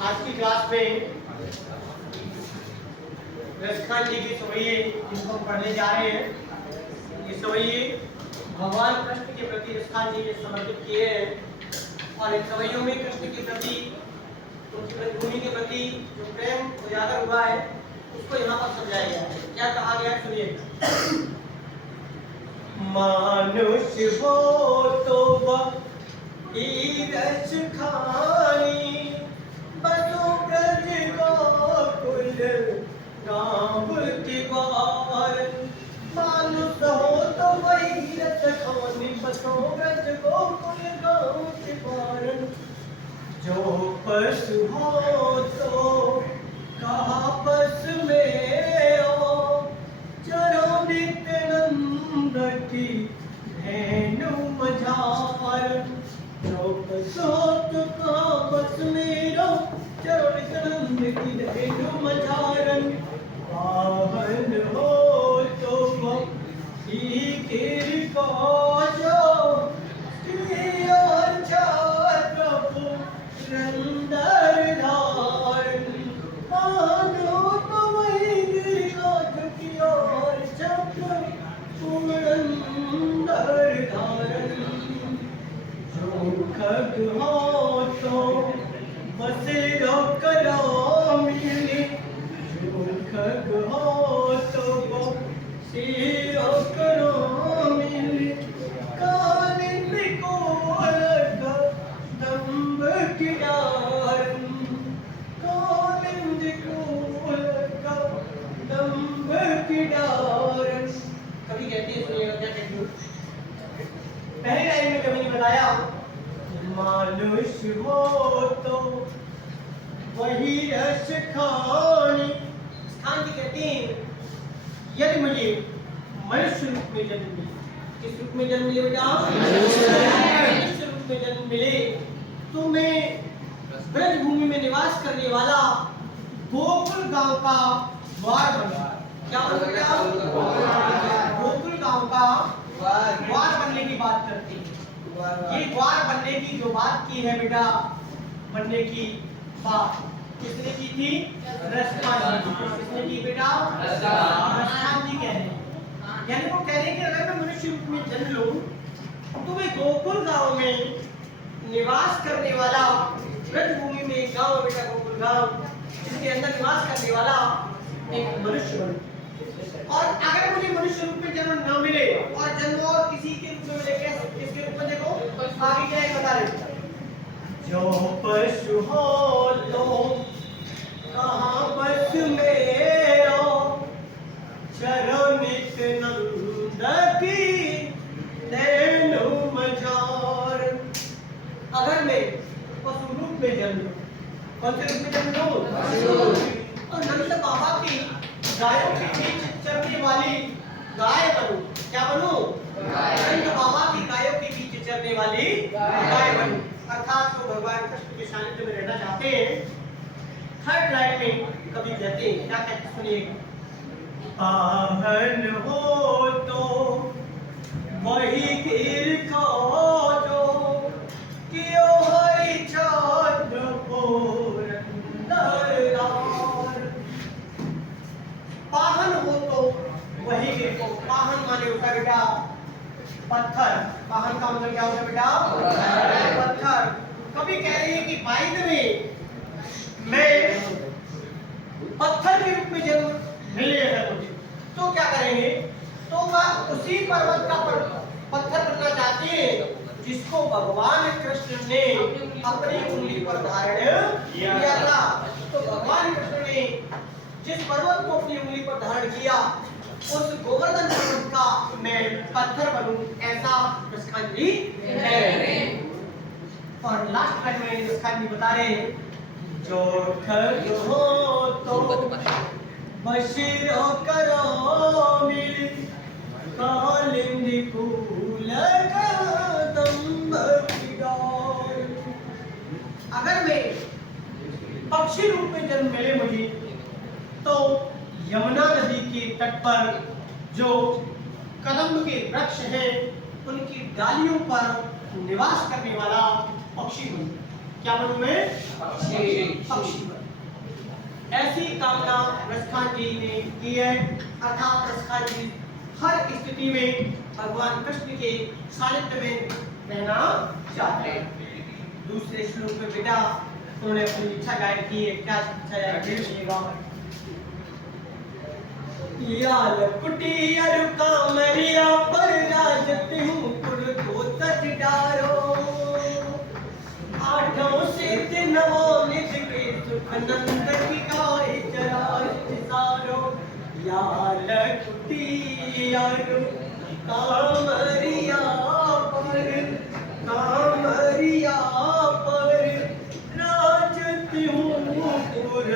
आज की क्लास में रसखान जी की सवैये जिनको हम पढ़ने जा रहे हैं, ये सवैये भगवान कृष्ण के प्रति रसखान जी ने समर्पित किए हैं। और इन सवैयों में कृष्ण के प्रति, उनकी पृथ्वी के प्रति जो प्रेम उजागर हुआ है उसको यहाँ पर समझाया गया है। क्या कहा गया है सुनिए। मानुष हो तो रस खानी बसो ब्रज गोकुल गाँव की बार। मानुष हो तो वही रस खानी बसो ब्रज गोकुल गाँव की बार। जो पशु हो तो कहा पस में हो चरो नित्य नंद की धेनु मझार। जो पशु हो तो कहा पस में हो चरो नित्य नंद की धेनु मझार। वाहन हो तो कीर को जो रंदर धारण। मानो तो वही गिरिका झुकी और चक्र पुरंदर धारण। जो खग हो तो बसेरो करो मिली। जो खग हो तो बसेरो करो मिली। कालिंद को दम्भ की डारन। कालिंद को दम्भ की डारन। कभी कहती है, सुनिएगा क्या कहती हूँ। पहली लाइन में कभी नहीं बताया। मानुष हो तो वही रस खानी। स्थान की कहती हैं, यदि मुझे मनुष्य रूप में जन्म मिले। किस रूप में जन्म मिले बेटा? मनुष्य रूप में जन्म मिले तो मैं ब्रज भूमि में निवास करने वाला गोकुल गांव का वार बनूंगा। क्या बनूंगा? गोकुल गांव का वार बनने की बात करती है। ये वार बनने की जो बात की है बेटा, बनने की बात किसने की थी? रसखान जी। किसने की बेटा? रसखान जी कह रहे हैं। यानी वो कह रहे हैं कि अगर मैं मनुष्य रूप में जन्म लूं तो मैं गोकुल गांव में निवास करने वाला, ब्रज भूमि में एक गांव है बेटा गोकुल गांव, जिसके अंदर निवास करने वाला एक मनुष्य बनूं। और अगर मुझे मनुष्य रूप में जन्म न मिले और जन्म और किसी के रूप में मिले, किसके रूप में? देखो आगे क्या है बता रहे। जो पशु हो तो कहाँ बस मेरो चरो नित्य नंद की धेनु मझार। अगर मैं पशु रूप में जन्म लूं, कौन से रूप में जन्म लूं? और नंद बाबा की गायों के बीच चरने वाली गाय बनूं। क्या बनूं? नंद बाबा की गायों के बीच चरने वाली गाय बनूं। अर्थात वो भगवान कृष्ण के सानिध्य में रहना चाहते हैं। थर्ड लाइन में कभी कहते हैं, क्या कहते हैं सुनिएगा। पाहन हो तो वही गिर को जो कियो हरि चंद्र पुरंदर धार। पाहन हो तो वही गिर को, पाहन माने होता बेटा पत्थर। पाहन का मतलब क्या होता है बेटा? पत्थर। कभी कह रही है कि बाय द वे मैं पत्थर के रूप में जन्म मिले है मुझे, तो क्या करेंगे? तो वह उसी पर्वत का पत्थर बनना चाहती है जिसको भगवान कृष्ण ने अपनी उंगली पर धारण किया था। तो भगवान कृष्ण ने जिस पर्वत को अपनी उंगली पर धारण किया उस गोवर्धन पर्वत का मैं पत्थर बनूं, ऐसा रसखान जी कह रहे हैं। और लास्ट लाइन में रसखान जी बता रहे हैं, जो खग हो तो बशीरो करो मिल। कालिंदी फूल दम्भ की डार। अगर मैं पक्षी रूप में जन्म मिले मुझे तो यमुना नदी के तट पर जो कदम्ब के वृक्ष हैं उनकी डालियों पर निवास करने वाला पक्षी बनूं। क्या बनूं मैं? पक्षी। पक्षी बन। ऐसी कामना रसखान जी ने की है, अर्थात रसखान जी हर स्थिति में भगवान कृष्ण के सानिध्य में रहना चाहते हैं। दूसरे श्लोक में बेटा उन्होंने अपनी इच्छा जाहिर की है, क्या इच्छा जाहिर कीजिएगा। याल कुटियर कामरिया पर राजत हूँ पुर को तज डारो, आठों से नवों निज के सुख नंद की गाय चराचर सारो। याल कुटियर कामरिया पर राजत हूँ पुर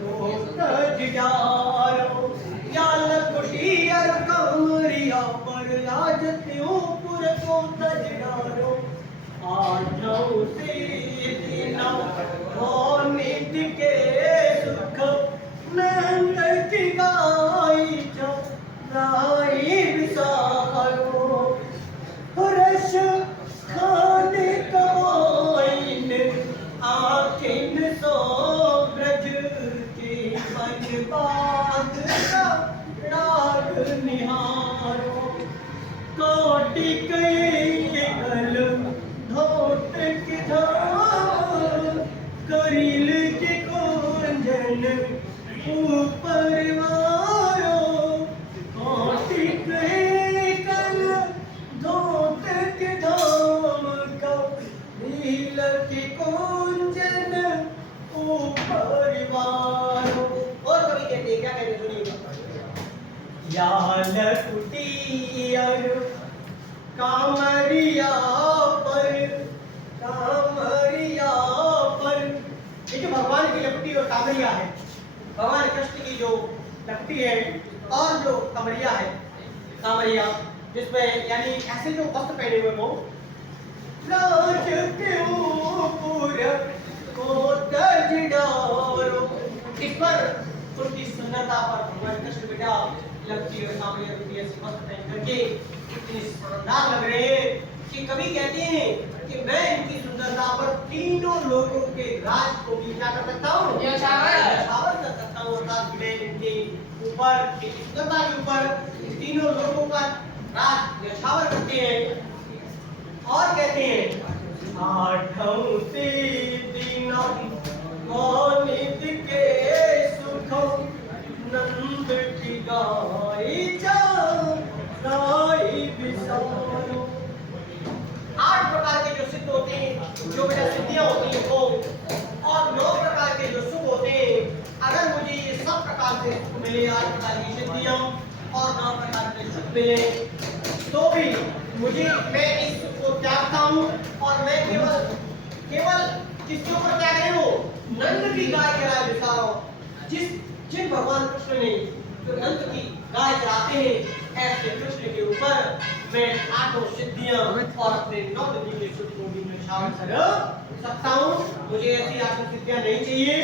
को तज डारो। याल कुटियर कामरिया पर राजत हूँ पुर को तज डारो। आठों से नवों निज के सुख नंद की गाय चराई बिसारो। रस खाने कमाइन आखिन सो ब्रज के बन बाग राग निहारो। कोटि कई गल धोत के धाम करील के कुंजन ऊपर मारो। कोटि कई गल धोत के धाम करील के कुंजन ऊपर मारो। और कभी कहते हैं, क्या कहते सुनिएगा। याल कुटियर कामरिया पर ये जो भगवान की लपटी और कामरिया है, भगवान कृष्ण की जो लपटी है और जो कमरिया है, कामरिया जिसमें यानी ऐसे जो वस्त्र पहने हुए वो राज के ऊपर को तज डारो। इस पर उनकी सुंदरता पर भगवान कृष्ण बेटा लपटी और कामरिया रूपी ऐसे वस्त्र पहन करके इतने शानदार लग रहे हैं कि कवि कहते हैं कि मैं इनकी सुंदरता पर तीनों लोगों के राज को भी क्या कर सकता हूँ, न्यौछावर कर सकता हूँ। अर्थात मैं इनके ऊपर, इनकी सुंदरता के ऊपर तीनों लोगों का राज न्यौछावर करते हैं। और कहते हैं आठों से दीना निज के सुख नंद की गाय चराई बिसारो। 8 प्रकार के जो सिद्ध होते हैं, जो बेटा सिद्धियां होती हैं वो, और 9 प्रकार के जो सुख होते हैं। अगर मुझे ये सब प्रकार से सुख मिले, 8 प्रकार की सिद्धियां और 9 प्रकार के सुख मिले, तो भी मुझे मैं इस सुख को त्यागता हूँ और मैं केवल किसके ऊपर त्याग रहे हो, नंद की गाय चराए बिसारो। जिन भगवान कृष्ण ने जो नंद की गाय चराते हैं, ऐसे कृष्ण के ऊपर मैं 8 सिद्धियां और अपने 9 नदी के सुख को भी न्यौछावर कर सकता हूँ। मुझे ऐसी 8 सिद्धियां नहीं चाहिए,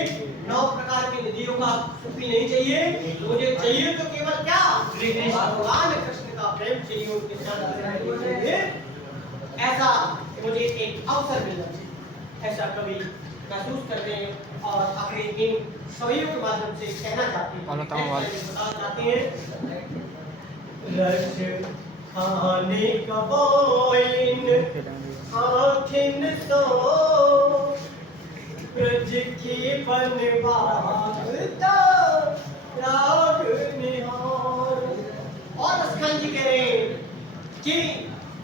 9 प्रकार की नदियों का सुख भी नहीं चाहिए। मुझे चाहिए तो केवल क्या, भगवान कृष्ण का प्रेम चाहिए, उनके साथ रहना चाहिए। ऐसा मुझे एक अवसर मिला, ऐसा कभी महसूस करते हैं और आखिरी इन सभीयों के माध्यम से कहना चाहते हैं, बताना चाहते हैं। रस खाने का बोइन आखिन सो ब्रज की बनवाता राग निहार। और रसखान जी कह रहे हैं कि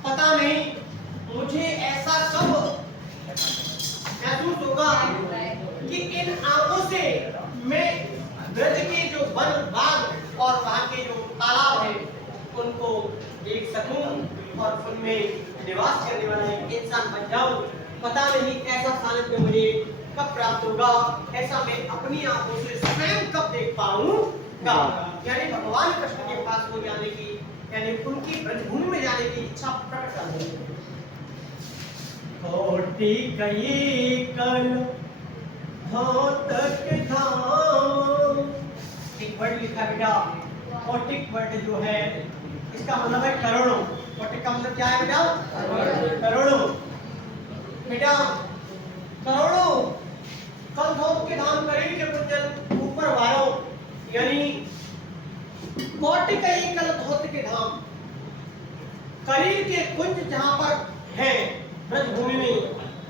पता नहीं मुझे ऐसा कब महसूस होगा कि इन आंखों से मैं ब्रज के जो वन बाग और वहाँ के जो तालाब है उनको देख सकूं और उनमें निवास करने वाला एक इंसान बन जाऊं। पता नहीं ऐसा सानिध्य मुझे कब प्राप्त होगा, ऐसा मैं अपनी आंखों से स्वयं कब देख पाऊंगा। यानी भगवान कृष्ण के पास हो जाने की, यानी उनकी ब्रजभूमि में जाने की इच्छा प्रकट कर रही है। कोटि कई कल धोतक धाम, एक वर्ड लिखा बेटा, कोटिक वर्ड जो है इसका मतलब है करोड़ों। कोटिक का मतलब क्या है बेटा, करोड़ों। बेटा करोड़ों कलधोत के धाम करीब के कुंजल ऊपर वारों यानी कोटि कई कलधोत के धाम करीब के कुंज जहां पर है ब्रजभूमि में,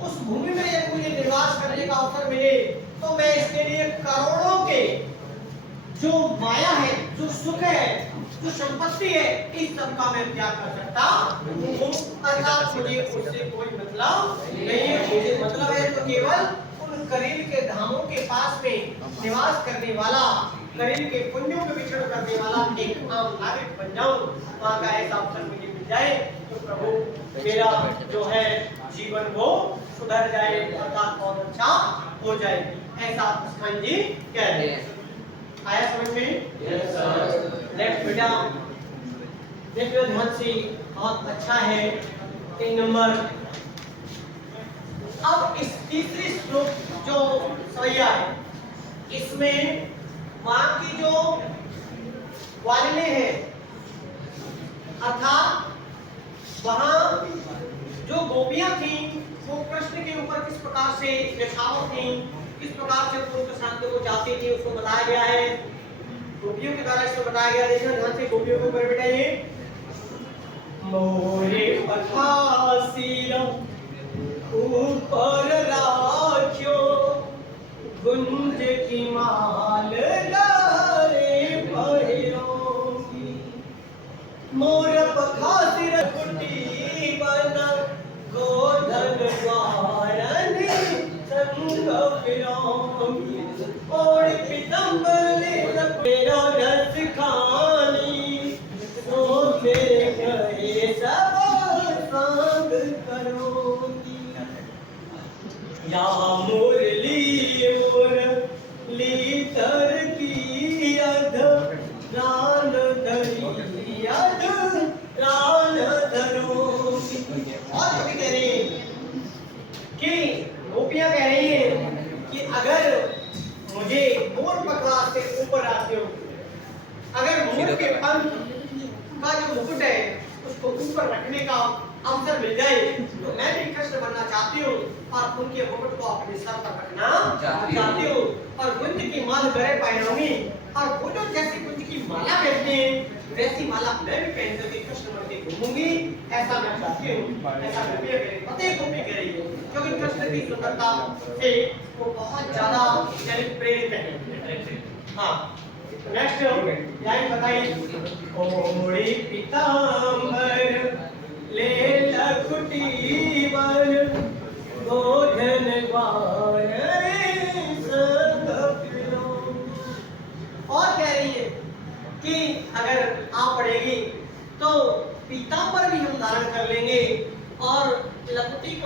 उस भूमि में यदि मुझे निवास करने का अवसर मिले तो मैं इसके लिए करोड़ों के जो माया है, जो सुख है, जो संपत्ति है, इस सब का मैं त्याग कर सकता हूं। अर्थात मुझे उससे कोई मतलब नहीं है। मुझे मतलब है तो केवल उन करीब के धामों के पास में निवास करने वाला, करीब के पुण्यों में विचरण करने वाला एक आम नागरिक बन जाऊं। वहां का ऐसा अवसर मुझे मिल जाए तो प्रभु मेरा जो है जीवन वो सुधर जाए, अर्थात बहुत अच्छा हो जाए, ऐसा स्खान जी कह रहे हैं। आया समझ में? Yes sir. नेक्स्ट बेटा देखिए ध्यान से, बहुत अच्छा है। 3 नंबर। अब इस तीसरी श्लोक जो सवैया है, इसमें मां की जो वालिने हैं, अर्थात वहां जो गोपियां थी वो कृष्ण के ऊपर किस प्रकार से निछावर थी, किस प्रकार से पुरुष शांति को चाहती थी, उसको बताया गया है। गोपियों के द्वारा इसको बताया गया। देखना ध्यान से गोपियों के ऊपर बेटा, ये मोरे पखासीर ऊपर राख्यो गुंज की माल डारे पहिरोगी, मोर पखासीर कुटी बन गोधन द्वारनि संग फिरोगी, और पीतंबर ले मेरो रस खानी, तो मेरे गए सब संग करोगी, या मुरली मुरली तर की अध रान धरी अध रान धरोगी। और कभी कह रही है कि गोपियां कह रही है कि अगर मुझे मोर पखवाज से ऊपर आते हो, अगर मोर के पंख का जो मुकुट है उसको ऊपर रखने का अवसर मिल जाए तो मैं भी कृष्ण बनना चाहती हूँ और उनके मुकुट को अपने सर पर रखना चाहती हूँ, और गुंज की माला गले पहनाऊंगी, और वो जो जैसे गुंज की माला पहनती है वैसी माला मैं भी पहन करके कृष्ण बन के घूमूंगी, ऐसा मैं चाहती हूँ। ऐसा गोपियां कह रही है, पति गोपी कह रही है, क्योंकि कृष्ण की सुंदरता से वो बहुत ज्यादा प्रेरित है। हाँ नेक्स्ट लाइन बताइए। ओढ़ी पीतांबर ले लखुटी बर गोधन ग्वार संग फिरोगी। और कह रही है कि अगर आप पढ़ेगी तो पीतांबर भी हम धारण कर लेंगे और लखुटी को